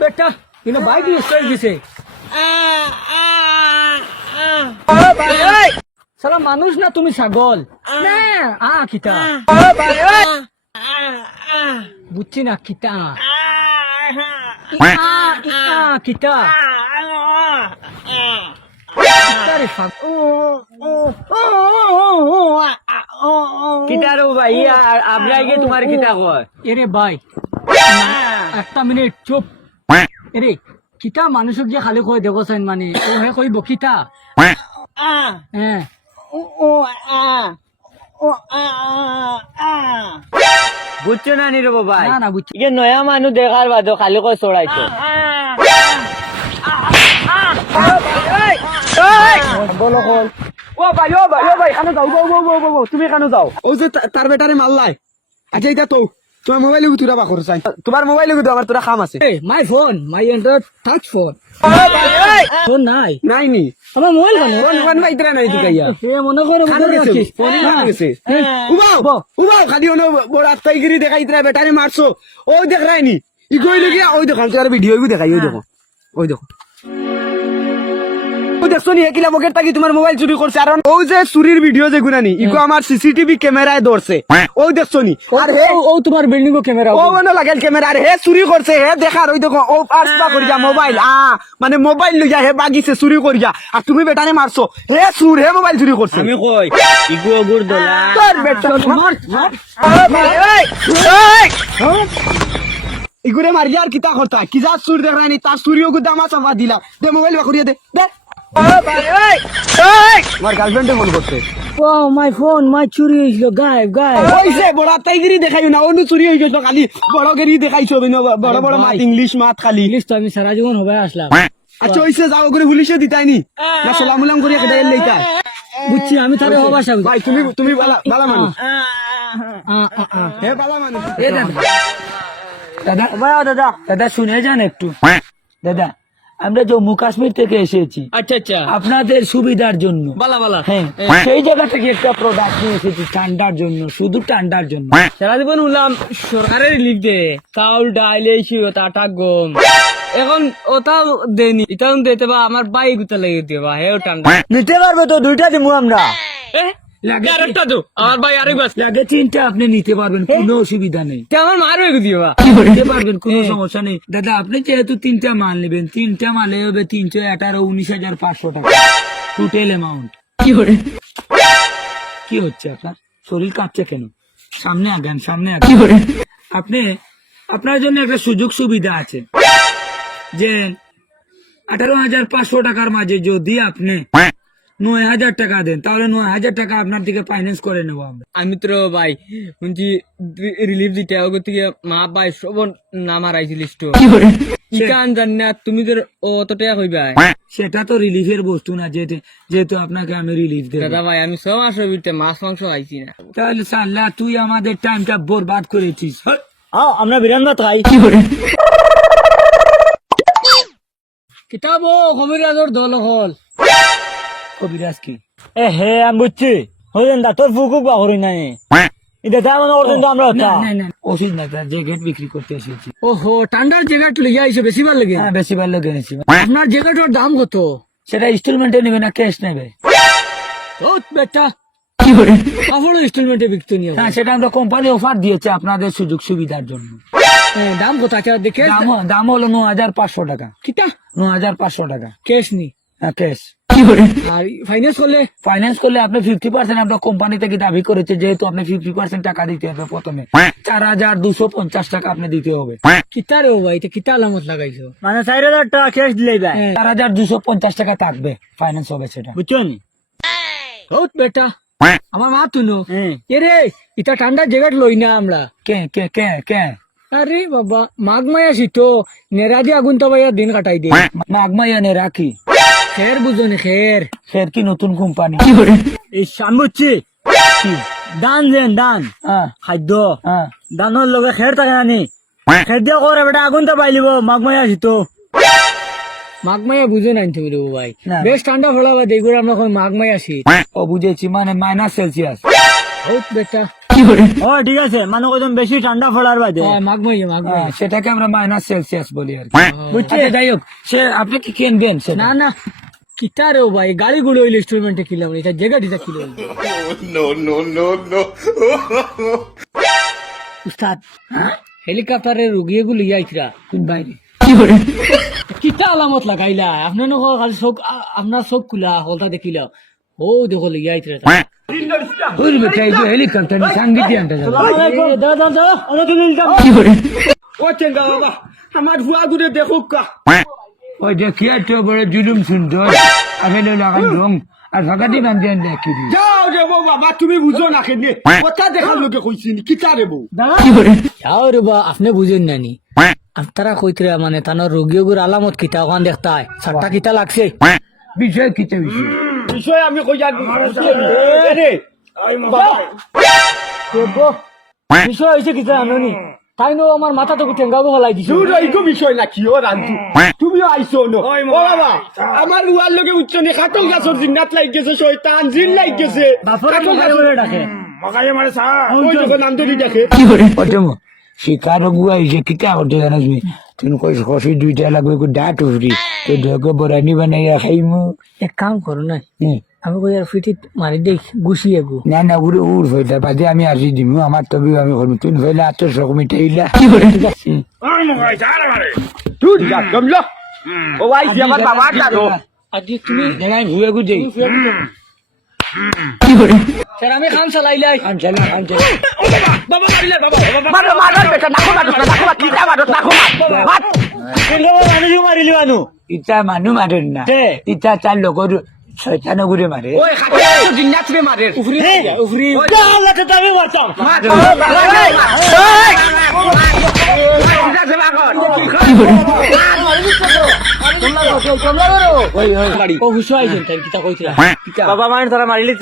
বেটা কিন্তু বাইক নিশ্চয় দিছে সালা মানুষ না তুমি ছাগল না কিতা বুঝছি না কিতা কিতা কিতারো ভাই আপনি আগে তোমার কিতা কয় এরে ভাই একটা মিনিট চুপ এরে কিতা মানুষক যে খালি কয় দেখো চাইন মানে ও হে কইব কিতা হ্যাঁ বুঝছো না নি রব ভাই না না বুঝছি ইয়ে নয়া মানুষ দেখার বাদও খালি কয় চড়াইছো বলো কল ও ভাই খানো যাও তুমি খানো যাও ও যে তার বেটারে মারলাই আচ্ছা এটা তো তোমার মোবাইলে তুই রাবা করছ তোমার মোবাইলে কিন্তু আমার তোরা খাম আছে my phone my Android touch phone phone নাই নাই নি আমার মোবাইল কেন ফোন ভাই ইতরা নাই দিকাইয়া সে মনে করো খানো গেছে ফোন খানো গেছে উবাও খালি ওনো বড় আত্মাইগিরি দেখাই ইতরা বেটারে মারছো ও দেখ রাইনি ই কই লাগি ওই দেখান তোর ভিডিও দেখাই ওই দেখো ও দেখছো নি একিলা মকের তাকি তোমার মোবাইল চুরি করছে আর ও যে চুরির ভিডিও যে গুনানি ইগো আমার সিসিটিভি ক্যামেরায় ধরছে ও দেখছো নি আর হে ও তোমার বিল্ডিং ও ক্যামেরা ও মনে লাগাল ক্যামেরা আর হে চুরি করছে হে দেখার ওই দেখো ও আসবা করিয়া মোবাইল মানে মোবাইল লইয়া হে বাগিছে চুরি করিয়া আর তুমি বেটারে মারছো হে চুর হে মোবাইল চুরি করছে আমি কই ইগু অগুর দলা তোর বেটা ইগুরে মারিয়া আর কিতা করতা কি যা চুর দেখ রানি তার চুরিও গু দামা চাপা দিলা দে মোবাইল বা করিয়া দে দে আমার গার্লফ্রেন্ডে ফোন করছে ও মাই ফোন মাই চুরি হইছিল গায়েব ওইছে বড় তাইগিরি দেখাইও না অন্য চুরি হয়ে গেছিল খালি বড় গেরি দেখাইছো বড় বড় মাত ইংলিশ মাত খালি ইংলিশ তো আমি সারা জীবন হবে আসলাম আচ্ছা ওইছে যাও করে পুলিশে দিতাইনি না সালাম উলাম করিয়া কেটে লইতা বুঝছি আমি তারে হবা সাব ভাই তুমি বালা মানুষ হে বালা মানুষ দাদা দাদা শুনে যান একটু দাদা আমরা জম্মু কাশ্মীর থেকে এসেছি আচ্ছা আপনাদের সুবিধার জন্য বালা হ্যাঁ সেই জায়গা থেকে একটা প্রোডাক্ট নিয়ে এসেছি ঠান্ডার জন্য শুধু ঠান্ডার জন্য সারা জীবন হলাম সরকারের রিলিফ দে চাউল ডাইল এই আটা গম এখন ওটাও দেনি এটাও দিতে বা আমার বাই গুতা লেগে দিবা হেও ঠান্ডা নিতে পারবে তো দুইটা দিব আমরা লাগে আরেকটা তো আমার ভাই আরেক বাস লাগে তিনটা আপনি নিতে পারবেন কোনো অসুবিধা নেই আমার মারবে দিবা নিতে পারবেন কোনো সমস্যা নেই দাদা আপনি যেহেতু তিনটা মাল নেবেন তিনটা মালে হবে 318,19,500 টাকা টোটাল অ্যামাউন্ট কি হচ্ছে আপনার শরীর কাঁপছে কেন সামনে আগান আপনি আপনার জন্য একটা সুযোগ সুবিধা আছে যে 18,500 টাকার মাঝে যদি আপনি 9,000 টাকা দেন তাহলে 9,000 টাকা আপনার থেকে ফাইন্যান্স করে নেবো আমরা। আমি তো ভাই শুনছি রিলিফ দিতে ওগুলো থেকে মা ভাই সব নামার আইছিল ইকান জানি না তুমি তো অত টাকা কইবা সেটা তো রিলিফের বস্তু না যেহেতু আপনাকে আমি রিলিফ দেব দাদা ভাই আমি 6 মাসের ভিতরে মাছ মাংস খাইছি না তাহলে সাল্লাহ তুই আমাদের টাইমটা বরবাদ করেছিস আমরা বিরান ভাত খাই কিতাব কবিরাজর দল হল কবিরাজ কি হে আমি বুঝছি হইলেন দা তোর ফুকুক বা হরি নাই এটা তার মানে অর্জন তো আমরা ওষুধ না তার জ্যাকেট বিক্রি করতে এসেছি ওহো ঠান্ডার জ্যাকেট লইয়া আইছো বেশি ভালো লাগে হ্যাঁ বেশি ভালো লাগে নিছি আপনার জ্যাকেটের দাম কত সেটা ইনস্টলমেন্টে নেবে না ক্যাশ নেবে ও বেটা কি করে কাপড় ইনস্টলমেন্টে বিকতে নিয়ে হ্যাঁ সেটা আমরা কোম্পানি অফার দিয়েছে আপনাদের সুযোগ সুবিধার জন্য দাম কত আছে দেখে দাম হলো 9,500 টাকা কিটা 9,500 টাকা ক্যাশ নি হ্যাঁ ক্যাশ আর ফাইন্যান্স করলে আপনি 50% আপনার কোম্পানি থেকে দাবি করেছে যেহেতু আপনি 50% টাকা দিতে হবে প্রথমে 4,250 টাকা আপনি দিতে হবে কিতার ও ভাই এটা কিতা আলামত লাগাইছো মানে 4,000 টাকা ক্যাশ দিলে যায় 4,250 টাকা থাকবে ফাইন্যান্স হবে সেটা বুঝছেন বহুত বেটা আমার মা তুনো এরে এটা ঠান্ডা জ্যাকেট লই না আমরা কে আরে বাবা মাঘ মায়া শীত নেরা দিয়ে আগুন তো ভাইয়া দিন কাটাই দিয়ে মাঘ মায়া নেরা কি খের বুঝুন খের কি নতুন কোম্পানি এই সামুচ্ছি দান যেন দান খাদ্য দানের লগে খের থাকে নানি খের দিয়া করে বেটা আগুন তো পাইলিব মাঘ মায়া শীত মাঘ মাইয়া বুঝে নাই তুমি রে ভাই না। বেশ ঠান্ডা ফলা বা দেখো আমরা এখন মাঘ মাই আসি ও বুঝেছি মানে -সেলসিয়াস ও বেটা ও ঠিক আছে মানে ওজন বেশি ঠান্ডা পড়ার বাদে মাঘ মাই সেটাকে আমরা -সেলসিয়াস বলি আর কি বুঝছে যাই হোক সে আপনি কি কিনবেন সেটা না না কিতা রে ভাই গাড়িগুলো ওই ইনস্ট্রুমেন্টে কিনলাম এটা জায়গা দিতে কিলো উস্তাদ হেলিকপ্টারের রুগীগুলো ইয়াইতরা তুমি বাইরে কিতা আলামত লাগাইলা আপনার নকল খালি চোখ আপনার চোখ খুলা হলতা দেখিলা ও দেখো ইয়াইতরা ওই বেটা এই যে হেলিকপ্টার নিয়ে সাঙ্গীতি আনতে যাবে ও চেঙ্গা বাবা আমার ভুয়া ঘুরে দেখো কা ওই দেখি এত বড় জুলুম সুন্দর আসলে লাগান রং আর ফাঁকাটি বান্ধি আনলে কি দিই যাও রে বউ বাবা তুমি বুঝো না কেনে কথা দেখার লোকে কইছি নি কিতা রে বউ যাও রে বা আপনি বুঝেন নানি তারা কইতরা মানে তানোর রোগীগুর আলামত কিতা ওখান দেখতা হয় সাতটা কিতা লাগছে বিষয় কিতে বিষয় বিষয় আমি কই জানি রে বিষয় হয়েছে কিতা আননি তাই নো আমার মাথা তো টেঙ্গাবো হলাই দিছে দূর এইগো বিষয় না কি ও রান্তু তুমিও আইছো ন ও বাবা আমার রুয়ার লোকে উচ্চ নে খাটল গাছর জিন্নাত লাগ গেছে শয়তান জিন লাগ গেছে বাপরে মরে ডাকে মগায়ে মারে সা ওই দেখো নান্দরি দেখে ওটা শিকার গুয়া এসে কিতা করতে জানাস মি তুমি কই খসি দুইটা লাগবে কই ডাট উফরি তো ঢোকে বরানি বানাইয়া খাইমু এক কাম করো না আমি কই আর ফিটিত মারি দেখ গুছিয়ে গো না না উড়ে উড় ফেলটা বাদে আমি আসি দিমু আমার তবে আমি করবো তুমি ফেলে আত শখ মিটাইলা তুই যা গমলো ও আইছি আমার বাবা দাদো আদি তুমি দেখাই ঘুরে ঘুরে স্যার আমি খান চালাইলাই আনছালা আনছালা বাবা মারিলে বাবা মারো মারো বেটা নাকো না কিতা মারো নাকো হাত মানুষ মারিলি মানু ইটা মানুহ মারেন না ইটা চার লগর শয়তান ঘুরে মারে ওই খাটল জিন্নাত রে মারে উফরি উফরি আমি মারতাম ও হুশো আইছেন তাই কিতা কইছিলা বাবা মায়ের তারা মারিলি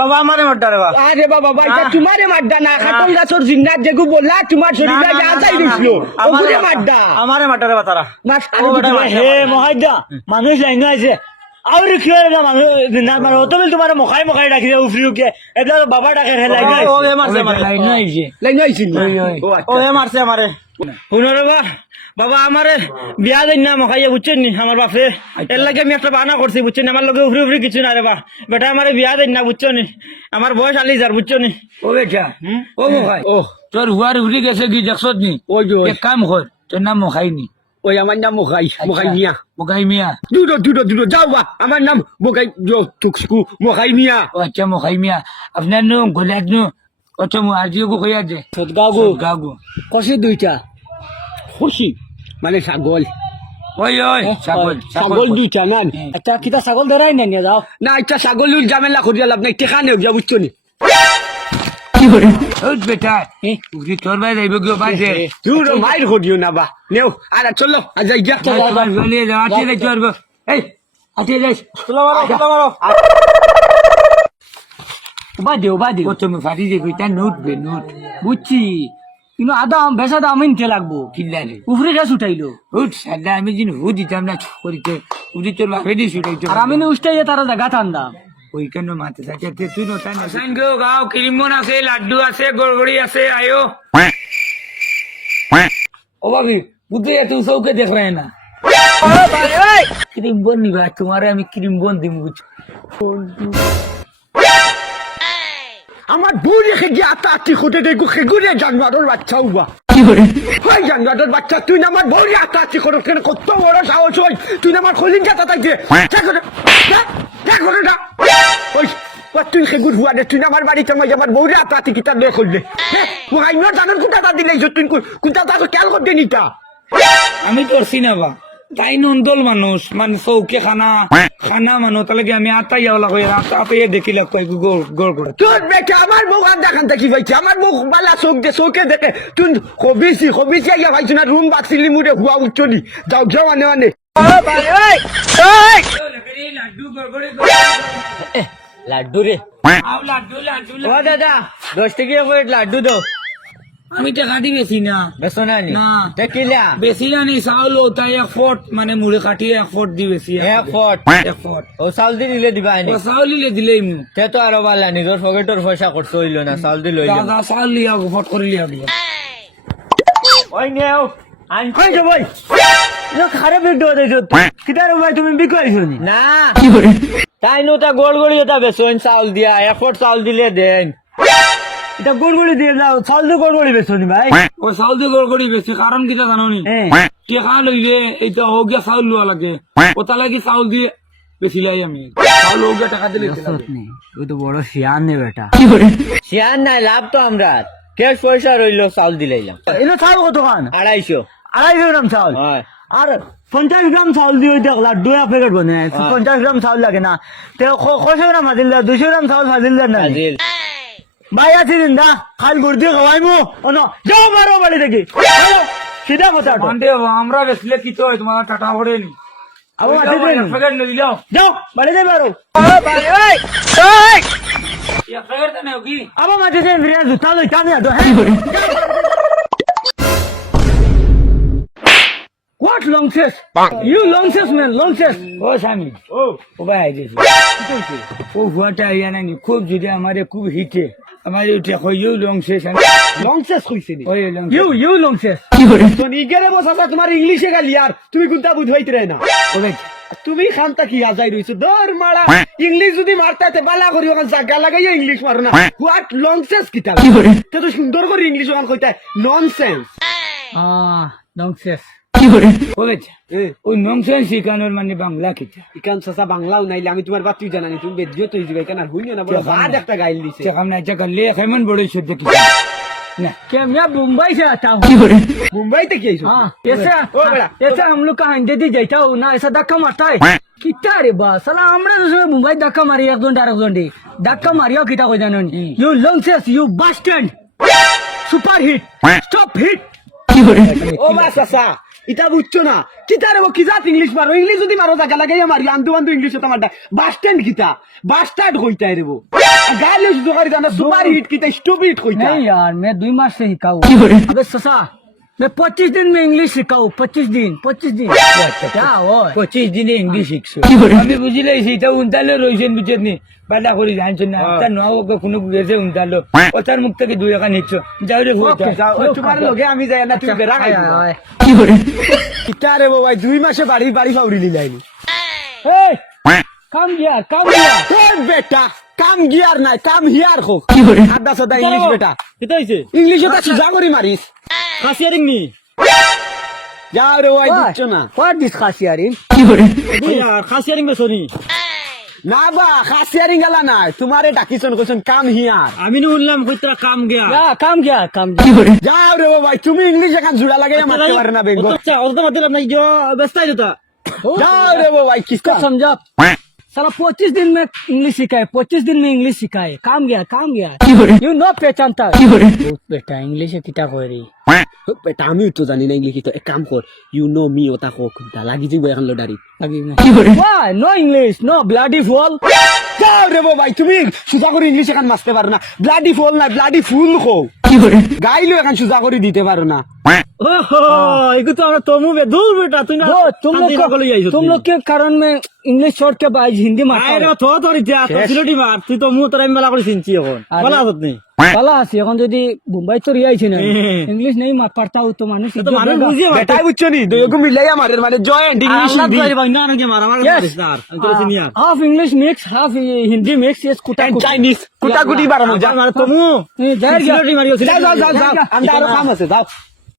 বাবা আমারে মারটা রে বা আরে বাবা ভাই তোমারে মারডা না খাটল গাছর জিন্নাত যেগু বললা তোমার শরীরে যা যাই দিছিল ওগুরে মারডা আমারে মারটা রে বা তারা মাস হে মহাইদা মানুষ লাইন আছে আর কি হল না মানুষ না মানে অত বল তোমার মখাই মখাই রাখি উফরিউকে এটা বাবা ডাকে হে লাইন ও এ মারছে লাইন আইছে লাইন আইছিল ও এ মারছে আমারে শুনো রে বাবা আমারে বিয়া দেন না মখাইয়া বুঝছেন নি আমার বাপে এর লাগে আমি একটা বানা করছি বুঝছেন আমার লগে উফরি উফরি কিছু না রে বা বেটা আমারে বিয়া দেন না বুঝছো নি আমার বয়স আলি যার বুঝছো নি ও বেটা ও মখাই ও তোর হুয়ার উফরি গেছে কি দেখছত নি ওই যে এক কাম কর তোর নাম মখাই নি ওই আমার নাম মোখাই মিয়া মখাই মিয়া দুটো যাও বা আমার নাম মোখাই টুকসু মোখাই মিয়া ও আচ্ছা মখাই মিয়া আপনার নো গোলাত নো কত মু আজিও গো কইয়া দে সদগাগো গাগো কষি দুইটা খুশি মানে ছাগল ওই ওই ছাগল ছাগল দুইটা না একটা কিতা ছাগল ধরাই না নিয়ে যাও না একটা ছাগলের জামেলা করিয়া লাভ নাই টেকা নেও যা বুঝছো নি ওই বেটা উফরি তোর ভাই যাইব গো বাজে দূর মাইর করিও না বা নেও আর চলো আজ গিয়া চলে যাও আটি রে চড়ব এই আটি যাইস চলো মারো বাদে ও তুমি ফাটি দে কইতা নোট বে নোট বুঝছি কিন্তু আদাম বেসা দাম ইনতে লাগবো কিল্লারে উফরি গাছ উঠাইলো উঠ সাদা আমি দিন হু দিতাম না করিতে উদি তোর বাপে দি ছুটাইতো আর আমি উষ্টাইয়ে তারা জায়গা ঠান্ডা ওইখানে মাথা থাকে তুই নটা না সাইন গো গাও ক্রিমন আছে লাড্ডু আছে গড়গড়ি আছে আয়ো ও বাবি বুদ্ধি তুই সৌকে দেখ রে না ক্রিম বন নিবা তোমারে আমি ক্রিম বন দিম বুঝ আমার বউ রেখে গিয়ে আতি খুঁটে দেখো খেগুড়ে জানোয়ারের বাচ্চা উবা ওই জানোয়ারের বাচ্চা তুই না আমার বউ আতি করো কেন কত বড় সাহস হয় তুই না আমার খলিন যাতা তাইছে ওই তুই খেগুর হুয়া দে তুই না আমার বাড়িতে মাঝে আমার বউ আতি কিতাব দিয়ে খুললে মোহাই ন জানার কোথা তা দিলে তুই কোথা তা খেয়াল করতে নিতা আমি করছি না বা তাই নন্দল মানুষ মানে চৌকে খানা মানুষ তাহলে কি আমি আটাই যাওয়া হয়ে আটা পেয়ে দেখিলাম কয়েক গোড় করে তোর বেটা আমার বউ আর দেখান থাকি পাইছে আমার বউ বালা চোখে দেখে তুই খবিছি আইয়া ভাইছো না রুম বাকছিলি মুড়ে হুয়া উচ্চলি যাও আনে লাড্ডু রে লাড্ডু ও দাদা 10 টাকা করে লাড্ডু দাও আমি টাকা দি বেশি না বেসো না নি না। তে কিলা বেশি না নি চাউল ওটাই 1 ফুট মানে মুড়ি কাটিয়ে 1 ফুট দি বেশি 1 ফুট 1 ফুট ও চাউল দি দিলে দিবা নি ও চাউল লিলে দিলেই মু তে তো আরো ভালো নিজের পকেটের পয়সা খরচ হইলো না চাউল দি লইলো দাদা চাউল লিয়া ফট করে লিয়া দিয়া ওই নেও আন কই যাব ভাই না খারাপ ভিডিও দেছো কিদার ভাই তুমি বিকাইছো নি না তাই নো তা গোল গোল এটা বেসন চাউল দিয়া 1 ফুট চাউল দিলে দেন এটা গড়গড়ি দিয়ে দাও চাউল দিয়ে গড়গড়ি বেছো নি ভাই ও চাউল দিয়ে গড়গড়ি বেছে কারণ কিটা জানো নি টেকা লইলে এটা হোগিয়া চাউল লওয়া লাগে ওটা লাগি চাউল দিয়ে বেশি লাই আমি চাউল হোগিয়া টাকা দিলে ও তো বড় শিয়ান নে বেটা শিয়ান নাই লাভ তো আমরা ক্যাশ পয়সা রইলো চাউল দিলাইলাম এনে চাউল কত খান 250 250 গ্রাম চাউল হয় আর 50 গ্রাম চাউল দিয়ে দেখ লাড্ডু এক প্যাকেট বনে 50 গ্রাম চাউল লাগে না তে কত গ্রাম ভাজিল 200 গ্রাম চাউল ভাজিল না আজিল ভাই আছি জিন্দা খাল গুড় দিয়ে খাওয়াইমু অন যাও মারো বাড়ি দেখি সিধা কথা মানতে আমরা বেসলে কি তো তোমার টাটা পড়ে নি আবো মাটি দেন প্যাকেট লই যাও যাও বাড়ি যাই মারো ভাই ওই ওই এক প্যাকেট দেন কি আবো মাটি দেন ভিড়া জুতা লই কামে আদো হ্যাঁ What long chest? You long chest man, long chest. Oh Sami. Oh ভাই আইছি ও হুয়াটা ইয়ানা নি খুব যদি আমারে খুব হিটে আমারে উঠে কই ইউ লং শেষ লং শেষ কইছে নি ওই লং ইউ লং শেষ তো নিগেরে বসাছা তোমার ইংলিশে গালি আর তুমি কোনটা বুঝাইতে রে না ওবে তুমি খানটা কি আজাই রইছো দর মারা ইংলিশ যদি মারতে বালা করি ওখান জায়গা লাগাইয়া ইংলিশ মারো না হোয়াট লংসেন্স কিতা তে তো সুন্দর করে ইংলিশ ওখান কইতা ননসেন্স লং শেষ ওবে ওই ননসেন্স শিখানোর মানে বাংলা কিটা ইকান সাসা বাংলাও নাইলে আমি তোমার বাতুই জানানি তুমি বেদিও তো ইজি কেন আর হইনি না বড় বাদ একটা গাইল দিছে চেকাম না চেকা লে কেমন বড় শুদ্ধ কি না क्या मैं मुंबई से आता हूँ মুম্বাইতে কি আইছো हाँ ऐसे ओ बेटा, ऐसे हम लोग का हिंदी दी जाता हूँ ना ऐसा धक्का मारता है कितना रे बा साला हमरा तो मुंबई धक्का मारी एक दो डायरेक्ट जोंडी धक्का मारियो किता को जानो यू लॉन्सेस you bastard super hit stop hit ও মা সাসা ইটা বুঝছো না কিতা রে কি জাত ইংলিশ মারো ইংলিশ যদি মারো জায়গা লাগাইয়া মারি আন্দু বান্দু ইংলিশ তোমার বাস স্ট্যান্ড কিতা বাস স্ট্যান্ড কইতাই রেবো গালি জোগাড়ি জানা সুপার হিট কিতা স্টুপিড কইতা नहीं यार मैं 2 मास से सीखा हूँ अबे ससा मैं 25 दिन में इंग्लिश सीखा हूँ 25 दिन क्या हो 25 दिन इंग्लिश सीखছো আমি বুঝিলে সেটা উনতালে রইছেন বুঝেননি বালা করে জানছেন না তার নাও কোনো বুঝেছে উনতালো ওটার মুখ থেকে দুই টাকা নিচ্ছ যাও রে যাও তোমার লগে আমি যাই না তুমি বেরা খাই কিতা রে ভাই 2 মাসে বাড়ি বাড়ি ফাউরি লিলাইনি এই কাম গিয়া এ বেটা কাম গিয়ার নাই কাম হিয়ার খো আদা সদা ইংলিশ বেটা কিতা হইছে ইংলিশে তো সুজা করি মারিস খাসিয়ারিং নি যাও রে ভাই বুঝছো না হোয়াট দিস খাসিয়ারিং यार খাসিয়ারিং में सोनी না বা খাসিয়ারিং গেলা নাই তোমারে ডাকিছন কইছন কাম হিয়ার আমি নি শুনলাম কইতরা কাম গিয়া কাম গিয়া যাও রে ভাই তুমি ইংলিশ এখান জুড়া লাগাইয়া মারতে পারে না বেঙ্গল अच्छा और तो मतलब नहीं जो बेस्ता ही था যাও রে ভাই কিসকা समझा साला 25 दिन में इंग्लिश सिखाए 25 दिन में इंग्लिश सिखाए काम गया यू नो पहचानता बेटा इंग्लिश किता কই রে বেটা আমি তো জানি না ইংলিশ তো এক কাম কর ইউ নো মি ওটা কো কুনটা লাগি যাইব এখন লডারি लगी ना वाह no English no bloody full যাও রে ভাই তুমি সুজা করে ইংলিশ এখান মারতে পারো না ব্লাডি ফুল না ব্লাডি ফুল কো গাইলো এখন সুজা করে দিতে পারো না ओहो इको तो हमरा तोमु बे दूर बेटा तू ना तुम लोग के कारण में इंग्लिश छोड़ के बाज हिंदी मारता আরে তো তোর ইতিহাস তো সিলটি মার তুই তো মু তোর আমি মেলা করে চিনছি এখন বলা হত নেই পালা আছে এখন যদি মুম্বাই তো রিয়াইছে না ইংলিশ নেই মার পারতা তো মানুষ তো মানুষ বুঝিয়ে বেটাই বুঝছো নি দুইগু মিলাইয়া মারে মানে জয়েন্ট ইংলিশ আল্লাহ হিন্দি তোর বাইনা না কে মার আমার স্টার আমি তো চিনি আর half English mix half Hindi mix ये कुटा চাইনিজ কুটাকুটি বাড়ানো যা মার তো মু जाहिर সিলটি মারিও যাও আমরা আরো কাম আছে যাও